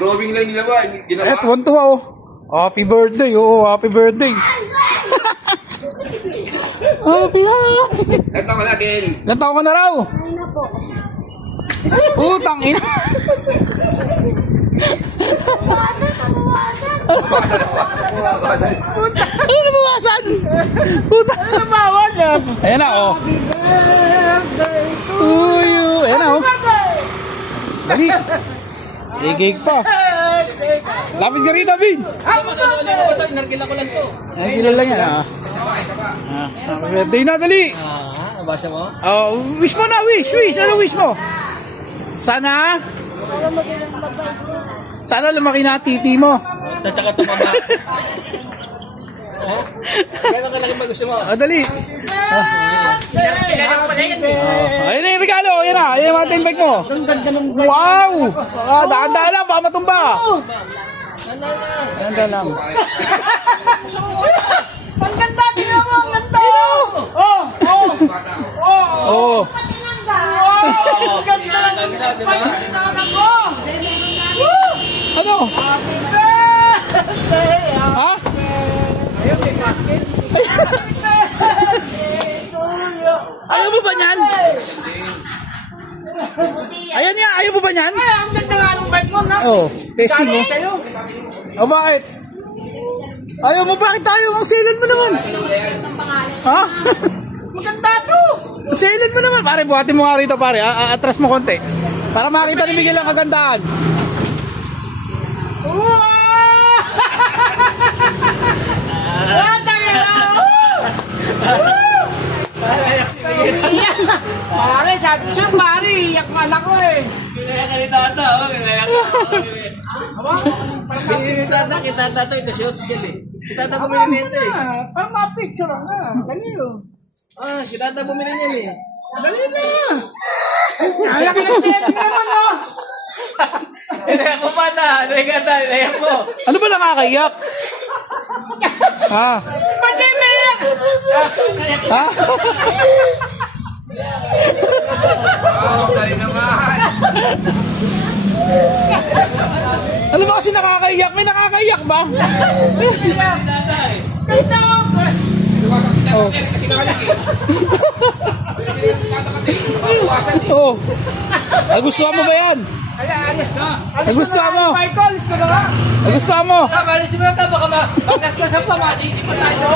Drawing lang nila ba? Eh, tuwan-tuwa oh. Happy birthday, oh, happy birthday. Happy happy. Ito ka natin. Ilan taon ka na raw? Ano po? Utang ina. Bawasan, bawasan. Ano nabawasan? Puta. Ano bawal yan? Ayan na, oh. Birthday to Uy, ayan na, oh. Dali. Igig pa. Lapit ka rin, David. Nargila ko lang to. Ay, kilala yan, ah. Happy birthday na, dali. Nabasa mo? Oh, wish mo na, wish. Ano wish mo? Sana? Sana lumaki na titi mo. At saka tumama. Gano'n kalaki ba gusto mo? Oh, dali. Kailangan pala yan eh. Ayun na yung regalo. Ayan na. Ayan yung mountain bike mo. Wow! Daan-daan lang. Baka matumba. Daan-daan lang. Ang ganda! Tingnan mo! Ang ganda! Oh! Oh. Ang ganda! Ang ganda ko! Ano? Ha? Ayun, may basket. Ayaw mo ba niyan? Ayan niya. Ayaw mo ba niyan? Ay, ang ganda nga ng bike mo, na? Oh, testing mo. Sa'yo. O bakit? Ayaw mo, bakit tayo? Ang silan mo naman. Ha? Maganda to! Ang silan mo naman. Pare, buhatin mo nga rito, pare. Atras mo konti. Para makita ni Miguel ang kagandaan. Wow! Ah, dali na! Pare, sabi siya, pare, iyak man ako eh. Kinaya ka ni Tata, oh. Kinaya ka. Hindi Tata, kita Tata, ito shoot siya eh. Si Tata bumili nito eh. Ang ma-picture nga, dali oh. Ah, si Tata bumili niyan eh. Dali na! Alaki ng setting naman oh! Kinaya ko pa na. Kinaya ko. Ano ba nakakaiyak? Ha? Pandemic! Ha? Wow, dali naman. Ano ba kasi nakakaiyak? May nakakaiyak ba? Oh. Kasi nakalaki. Kasi nakakati. Nakakuwasan eh. Oh. Nagustuhan mo ba yan? Nagustuhan mo? Michael, gusto ka ba? Nagustuhan mo? Malis mo na ito. Baka magkaskasan pa. Masisipan tayo.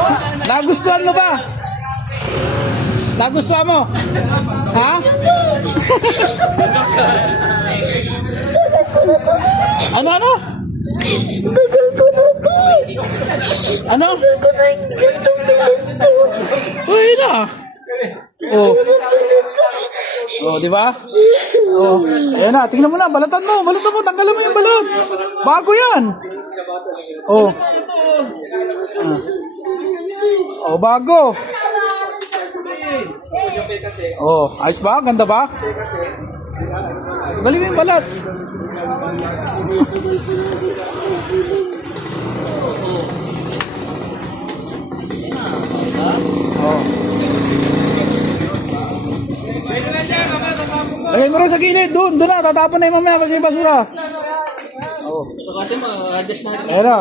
Nagustuhan mo ba? Nagustuhan mo? Ha? Ano? Tagal ko na to. Ano? Tagal ko na yung gustong bilhin to. Uy na. Oh. Oh, di ba? Oh. Ayan na, tingnan mo na, balatan mo, tanggalan mo yung balon. Bago yan. Oh. Oh, bago. Oh, ayos ba? Ganda ba? Galing mo yung balat. Oh. Lagay mo rin sa gilid, doon na, tatapon na yung mamaya pag yung basura. Oh. Pagkati mo, adjust natin. Ayan na.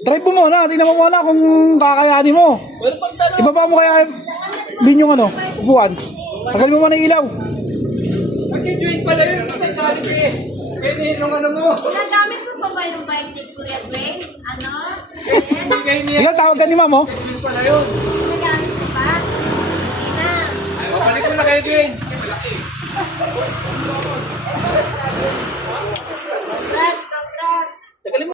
Try mo muna, tingnan mo muna kung kakayanin mo. Pero pag tanong, Ibaba mo kaya din yung ano, upuan. Tagal mo muna yung ilaw. mag-join pala yun. Kaya eh. Pwede nung ano mo. Nagamit mo pa ba yung bike ni Kuya Dwayne? Ano? Kaya niya. Ikaw, tawagan ni ma'am, oh. Pala yun. Nagamit mo pa? Hindi na. Balik mo na kayo, Dwayne.